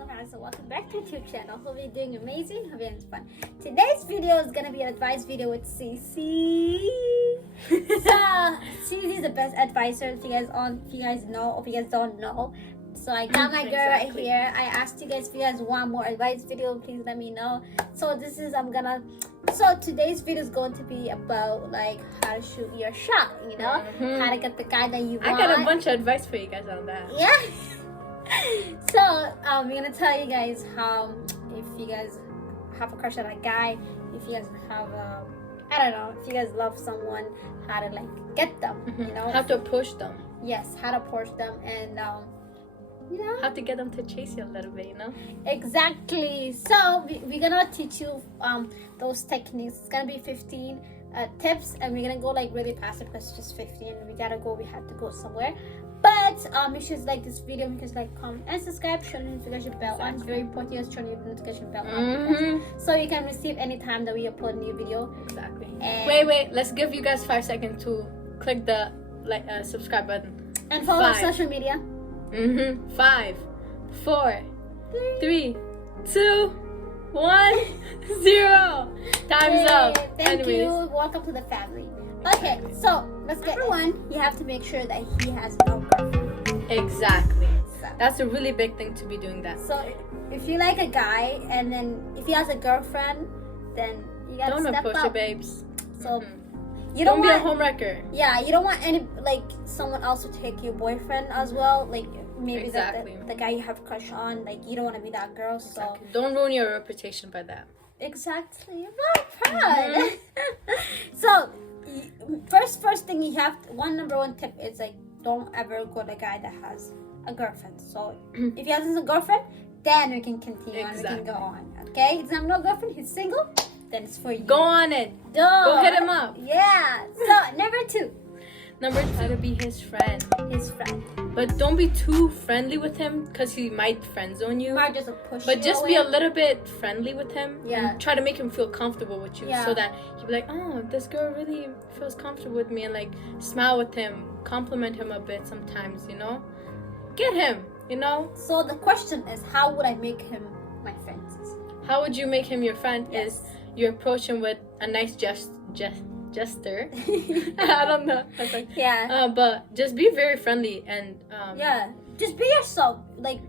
So welcome back to our YouTube channel. Hope you're doing amazing. Hope you're having fun. Today's video is gonna be an advice video with Cece. So Cece is the best advisor. If you guys know, or if you guys don't know. So I got my girl right here. I asked you guys if you guys want more advice video, please let me know. So today's video is going to be about like how to shoot your shot, you know? How to get the guy that you want. I got a bunch of advice for you guys on that. Yeah. So we're gonna tell you guys how, if you guys have a crush on a guy, if you guys have I don't know, if you guys love someone, how to like get them, you know? How to approach them. Yes, how to approach them, and you know, how to get them to chase you a little bit, you know? Exactly. So we're gonna teach you those techniques. It's gonna be 15 tips, and we're gonna go like really fast because it's just 15. We have to go somewhere. But make sure you like this video, make sure you like, comment, and subscribe. Turn the notification bell on. It's very important. You guys turn your notification bell on so you can receive any time that we upload a new video. Exactly. And wait. Let's give you guys 5 seconds to click the subscribe button and follow our social media. 5, 4, 3, 2, 1, 0. Time's up. Thank you. Welcome to the family. Okay, so let's get one. You have to make sure that he has no girlfriend. Exactly. That's a really big thing to be doing that. So if you like a guy, and then if he has a girlfriend, then you gotta don't step approach up. your babes. So you don't be want a homewrecker. Yeah, you don't want any someone else to take your boyfriend as well. Like maybe the guy you have a crush on. Like you don't want to be that girl. So don't ruin your reputation by that. Exactly. I'm proud. So first thing you have number one tip is like, don't ever go to a guy that has a girlfriend. So if he has a girlfriend, then we can continue on. We can go on. Okay, he doesn't have no girlfriend, he's single, then it's for you. Go on it. Go hit him up. Yeah. So number two, try to be his friend. But don't be too friendly with him, because he might friend zone you. Might just push but you just away. be a little bit friendly with him. Yeah. And try to make him feel comfortable with you, Yeah. so that he'll be like, oh, this girl really feels comfortable with me, and like smile with him, compliment him a bit sometimes, you know. Get him, you know. So the question is, how would I make him my friend? How would you make him your friend? Yes. Is you approach him with a nice jester. I don't know. Yeah. But just be very friendly and yeah. Just be yourself. Like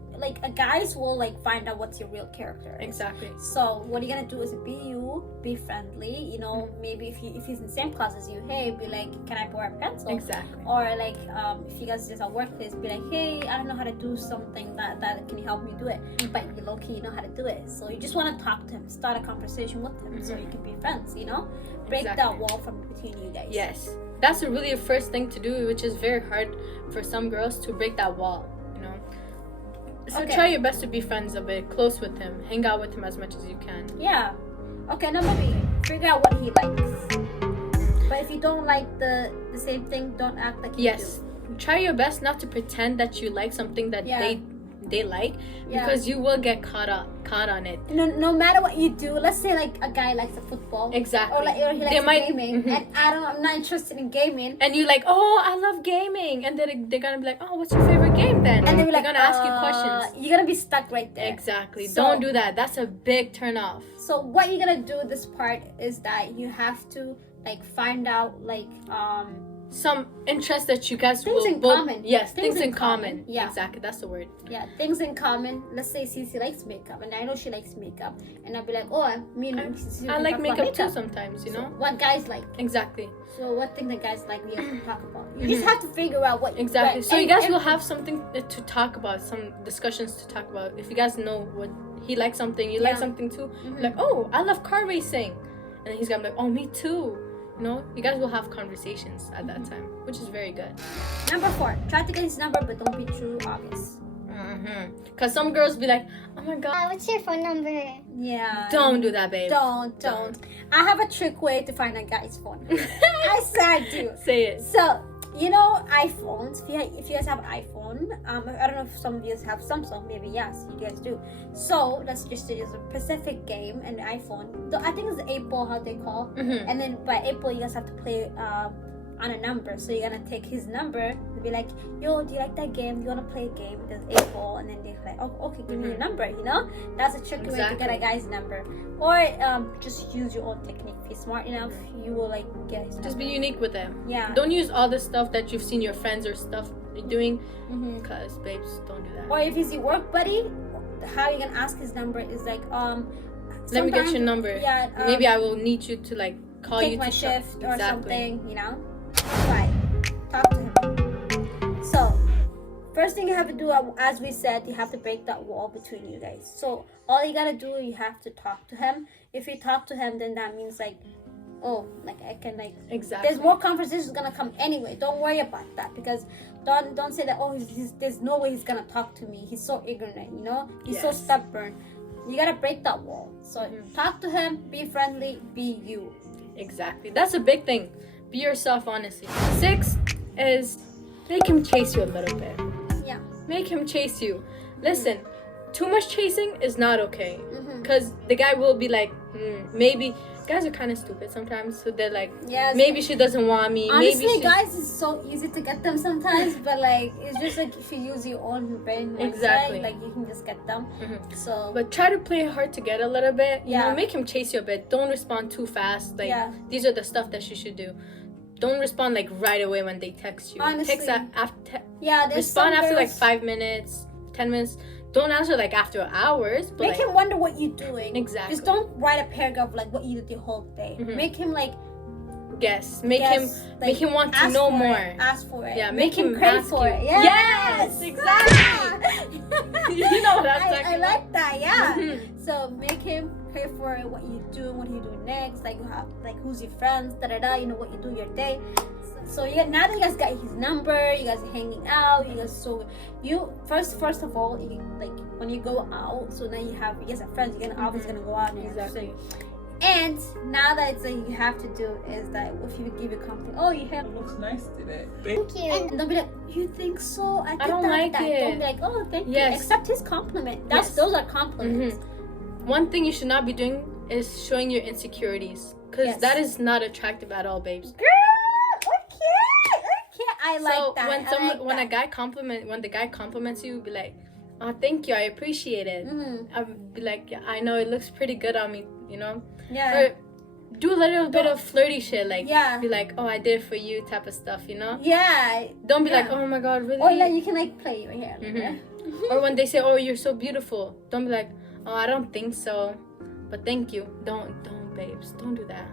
a guys will find out what's your real character. Exactly. So what you're gonna do is be you, be friendly. You know, maybe if he's in the same class as you, hey, be like, can I borrow a pencil? Exactly. Or if you guys just at workplace, be like, hey, I don't know how to do something that can you help me do it? But you low key, you know how to do it. So you just want to talk to him, start a conversation with him, so you can be friends. You know, break that wall from between you guys. Yes, that's really a first thing to do, which is very hard for some girls to break that wall. You know. So try your best to be friends a bit, close with him, hang out with him as much as you can. Yeah. Okay, number 3, figure out what he likes. But if you don't like the same thing, don't act like you do. Try your best not to pretend that you like something that they like, because you will get caught on it. No matter what you do, let's say like a guy likes a football. Exactly. Or he likes gaming, and I'm not interested in gaming. And you're like, oh, I love gaming, and then they're gonna be like, oh, what's your favorite game then? And they're gonna ask you questions. You're gonna be stuck right there. Exactly. So, don't do that. That's a big turn off. So what you're gonna do this part is that you have to find out some interest that you guys things in common. Yes, things in common. Yeah, exactly. That's the word. Yeah, things in common. Let's say Cece likes makeup, and I know she likes makeup, and I'll be like, oh, me and Cece I like makeup too sometimes. You know what guys like. Exactly. So what thing that guys like, we have to talk about. You just have to figure out what exactly. So you guys will have something to talk about, some discussions to talk about. If you guys know what he likes something, you like something too. Like, oh, I love car racing, and then he's gonna be like, oh, me too. You know, you guys will have conversations at that time, which is very good. Number 4, try to get his number, but don't be too obvious. Because some girls be like, oh my god, what's your phone number? Yeah. Don't do that, babe. Don't. I have a trick way to find a guy's phone. I swear I do. Say it. So, you know, iPhones. If you guys have an iPhone, I don't know if some of you guys have Samsung. Maybe yes, you guys do. So let's just say there's a Pacific game and iPhone. I think it's April, how they call. And then by April, you guys have to play on a number. So you're gonna take his number, Be like, yo, do you like that game? Do you want to play a game? There's 8 ball, and then they're like, oh, okay, give me your number. You know, that's a tricky way to get a guy's number. Or just use your own technique. If you're smart enough, you will like get his number. Just be unique with them. Yeah. Don't use all the stuff that you've seen your friends or stuff doing, because babes, don't do that. Or if he's your work buddy, how you gonna ask his number is like, let me get your number. Yeah. Maybe I will need you to like call take you my to shift or exactly. something. You know. Right. Talk to him. So, first thing you have to do, as we said, you have to break that wall between you guys. So all you gotta do, you have to talk to him. If you talk to him, then that means like, oh, like I can like. Exactly. There's more conversations gonna come anyway. Don't worry about that, because don't say that. Oh, there's no way he's gonna talk to me. He's so ignorant. You know, he's so stubborn. You gotta break that wall. So talk to him. Be friendly. Be you. Exactly. That's a big thing. Be yourself, honestly. 6 is make him chase you a little bit. Yeah. Make him chase you. Listen, too much chasing is not okay. Because the guy will be like, maybe. Guys are kind of stupid sometimes. So they're like, maybe she doesn't want me. Honestly, maybe guys, it's so easy to get them sometimes. But like, it's just like if you use your own brain. Exactly. Like you can just get them. So. But try to play hard to get a little bit. You Yeah. know, make him chase you a bit. Don't respond too fast. Like, these are the stuff that you should do. Don't respond like right away when they text you. Honestly. Text after. There's respond some after like girls- 5 minutes, 10 minutes. Don't answer like after hours. But Make like, him wonder what you're doing. Exactly. Just don't write a paragraph like what you did the whole day. Make him like guess. Make like, him want to know more. Ask for it. Yeah, make him crave ask for you. it. Yes, exactly. You know what I'm talking I about. like that. Yeah. So make him crave for it. What you do, what you do next. Like you have like who's your friends. You know what you do your day. So now that you guys got his number, you guys are hanging out. You guys first of all, like when you go out. So now you guys are friends. You're obviously gonna go out. Exactly. And now that it's like you have to do is that if you give a compliment, oh, your hair looks nice today. Thank you. And don't be like, you think so? I don't like it. Don't be like, oh, thank you. Yes. Accept his compliment. Those are compliments. One thing you should not be doing is showing your insecurities, because that is not attractive at all, babes. Girl, okay. I like that. When the guy compliments you, be like, oh, thank you, I appreciate it. I'll be like, I know it looks pretty good on me, you know. Yeah. Or do a little bit of flirty shit, like Yeah. be like, oh, I did it for you, type of stuff, you know. Yeah. Don't be like, oh my god, really. Or like you can like play your hair. Or when they say, oh, you're so beautiful, don't be like, oh, I don't think so, but thank you. Don't babes, don't do that.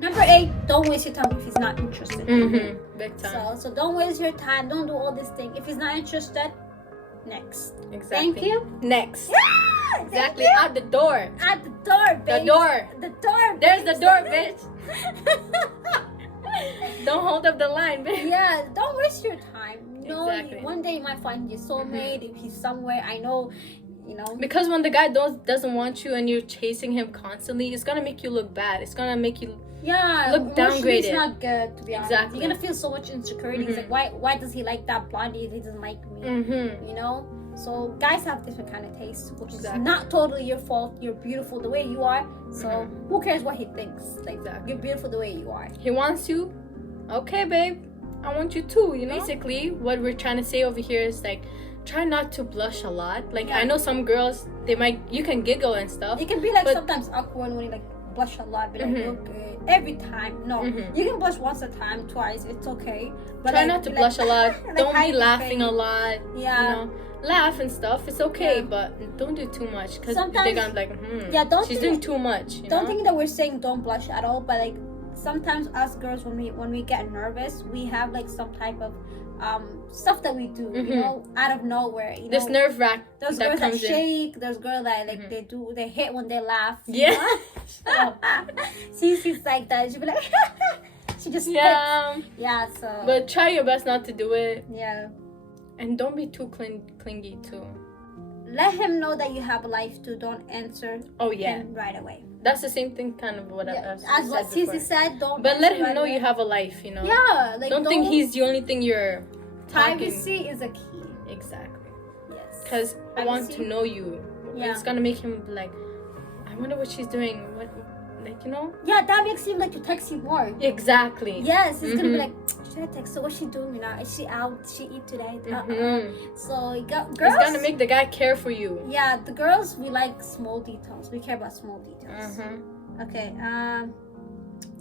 Number 8, don't waste your time if he's not interested. Big time. So don't waste your time. Don't do all this thing. If he's not interested, next. Exactly. Thank you. Next. Yeah, Exactly. thank you. Out the door. At the door, baby. The door. The door. There's the babes. door, bitch. Don't hold up the line, bitch. Yeah, don't waste your time. Exactly. One day you might find your soulmate if he's somewhere. I know, you know. Because when the guy doesn't want you and you're chasing him constantly, it's gonna make you look bad. It's gonna make you look downgraded. It's not good, to be honest. Exactly. You're gonna feel so much insecurity. It's like, why does he like that blondie if he doesn't like me? You know. So guys have different kind of tastes, which is not totally your fault. You're beautiful the way you are. So who cares what he thinks? Like you're beautiful the way you are. He wants you. Okay, babe. I want you too. You know. Basically, what we're trying to say over here is like, try not to blush a lot. Like I know some girls, you can giggle and stuff. It can be like sometimes awkward when you like blush a lot, but like okay every time. No, you can blush once a time, twice. It's okay. But try not to blush a lot. Don't be laughing a lot. Yeah. You know, laugh and stuff. It's okay, but don't do too much, because they're gonna be like, she's doing too much. Don't think that we're saying don't blush at all, but like sometimes us girls when we get nervous, we have like some type of stuff that we do, you know, out of nowhere. You this know, nerve wrack. those girls that shake, those girls that like they hit when they laugh. Yeah. Cece's like that. She'll be like, she just hits. Yeah. So. But try your best not to do it. Yeah. And don't be too clingy too. Let him know that you have a life too. Don't answer. Him right away. That's the same thing, kind of what I've said. As what Cece said, don't. But let him know you have a life, you know. Yeah, like don't think he's the only thing you're. Privacy is a key. Exactly. Yes. Because I want to know you. Yeah. It's gonna make him be like, I wonder what she's doing. like, you know. Yeah, that makes him like to text you more. Exactly. Yes, it's gonna be like, should I text her? What's she doing? You know, is she out? Did she eat today? So girls, it's gonna make the guy care for you. Yeah, the girls, we like small details. We care about small details. Okay.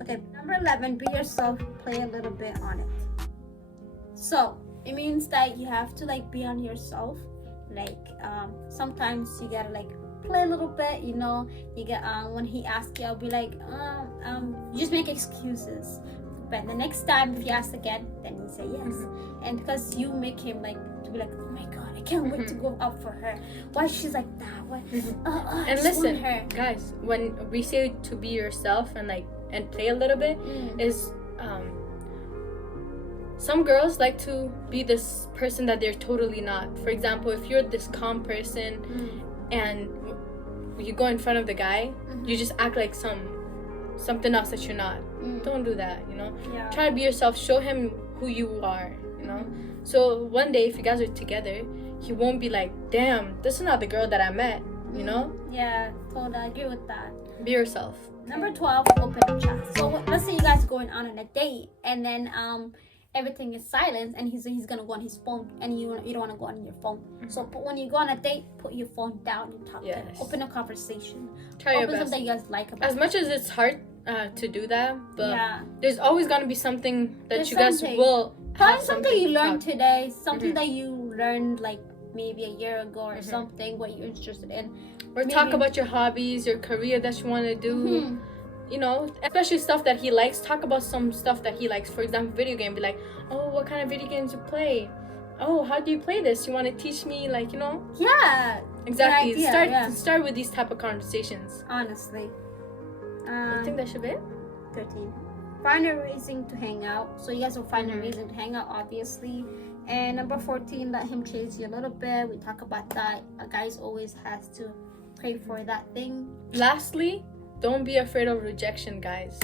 Okay. Number 11. Be yourself. Play a little bit on it. So it means that you have to like be on yourself. Like sometimes you gotta like play a little bit. You know, you get when he asks you, I'll be like you just make excuses. But the next time if he asks again, then you say yes. And because you make him like to be like, oh my god, I can't wait to go out for her. Why she's like that? Why? And listen, guys, when we say to be yourself and like and play a little bit, is some girls like to be this person that they're totally not. For example, if you're this calm person and you go in front of the guy, you just act like something else that you're not. Don't do that, you know. Try to be yourself. Show him who you are, you know. So one day if you guys are together, he won't be like, damn, this is not the girl that I met, you know. Yeah, totally agree with that. Be yourself. Number 12, open chat. So let's say you guys are going on a date and then everything is silent and he's gonna go on his phone and you don't want to go on your phone. So when you go on a date, put your phone down and talk to him. Open a conversation. Try your best. Something you guys like about as much as it's hard to do that, but there's always gonna be something that you guys will find something you learned today, something that you learned like maybe a year ago or something, what you're interested in. Or talk about your hobbies, your career that you want to do. You know, especially stuff that he likes. Talk about some stuff that he likes. For example, video game. Be like, oh, what kind of video games you play? Oh, how do you play this? You want to teach me, like, you know? Yeah. Exactly. Start with these type of conversations. Honestly. I think that should be it. 13. Find a reason to hang out. So you guys will find a reason to hang out, obviously. And number 14, let him chase you a little bit. We talk about that. A guy always has to pray for that thing. Lastly, don't be afraid of rejection, guys.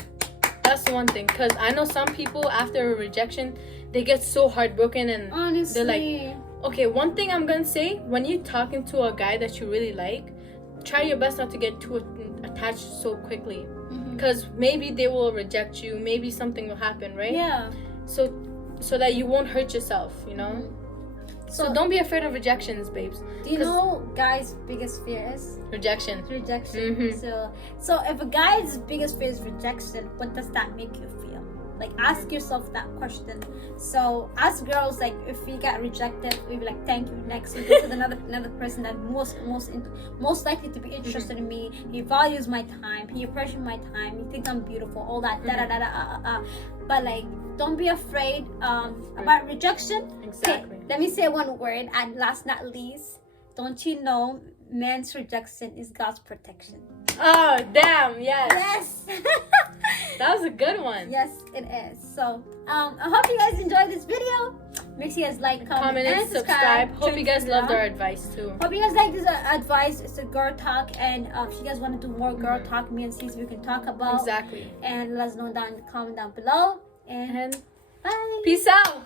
That's one thing. Because I know some people, after a rejection, they get so heartbroken and honestly, they're like, okay, one thing I'm going to say, when you're talking to a guy that you really like, try your best not to get too attached so quickly. Because maybe they will reject you. Maybe something will happen, right? Yeah. So that you won't hurt yourself, you know? So don't be afraid of rejections, babes. Do you know guys' biggest fear is? Rejection. So if a guy's biggest fear is rejection, what does that make you feel? Like, ask yourself that question. So as girls, like, if we get rejected, we be like, thank you, next. We go to another person that most likely to be interested in me. He values my time. He appreciates my time. He thinks I'm beautiful. All that But like, don't be afraid about rejection. Exactly. Okay, let me say one word, and last not least, don't you know man's rejection is God's protection? Oh, damn, yes. Yes. That was a good one. Yes, it is. So, I hope you guys enjoyed this video. Make sure you guys like, comment and subscribe. Hope you guys loved our advice too. Hope you guys like this advice. It's a girl talk, and if you guys want to do more girl talk, me and Cece, we can talk about. Exactly. And let us know down in the comment down below. And bye. Peace out.